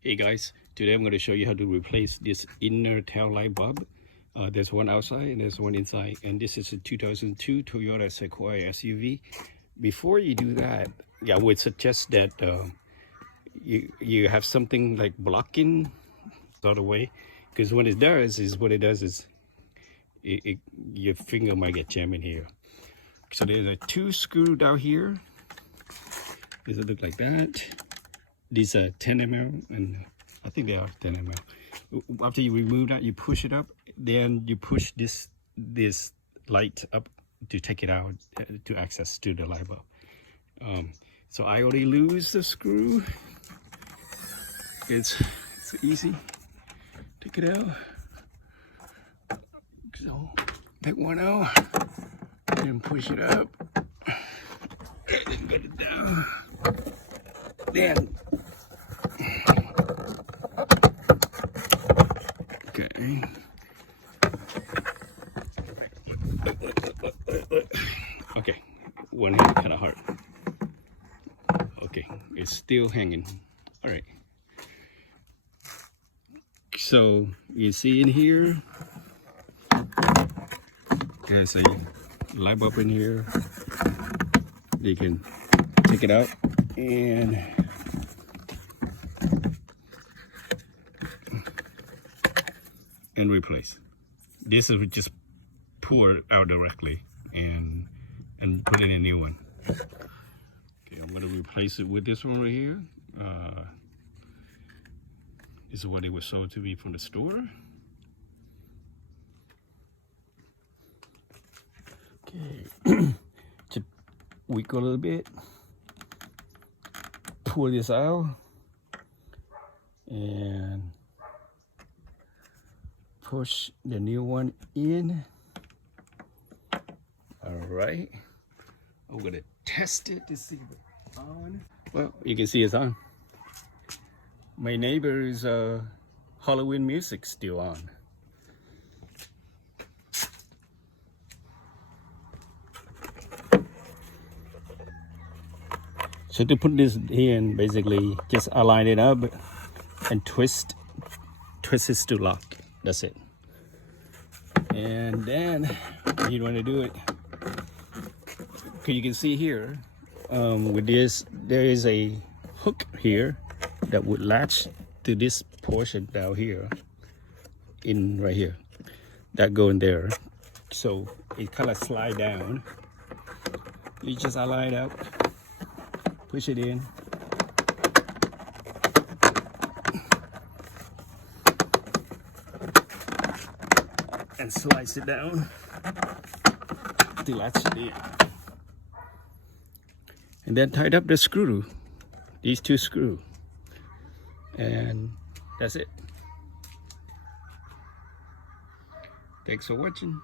Hey guys, today I'm going to show you how to replace this inner tail light bulb. There's one outside and there's one inside, and this is a 2002 Toyota Sequoia SUV. Before you do that, I would suggest that you have something like blocking all the way, because what it does is your finger might get jammed in here. So there's a two screw down here. Does it look like that? These are 10 ml, and I think they are 10 ml. After you remove that, you push it up, then you push this light up to take it out to access to the light bulb. So I already lose the screw. It's easy. Take it out. So take one out, then push it up, and then get it down. Then okay. Okay, one hand kind of hard. Okay, it's still hanging. All right. So you see in here, there's a light bulb in here. You can take it out and replace. This is just pour it out directly and put in a new one. Okay, I'm gonna replace it with this one right here. This is what it was sold to me from the store. Okay, to wiggle a little bit, pull this out, and push the new one in. All right, I'm gonna test it to see if it's on. Well, you can see it's on. My neighbor's Halloween music still on. So to put this in, basically just align it up and twist it to lock. That's it. And then you want to do it. Okay, you can see here with this, there is a hook here that would latch to this portion down here, in right here, that go in there. So it kind of slide down. You just align it up, push it in, and slice it down to latch it in. And then tied up the screw, these two screws. And that's it. Thanks for watching.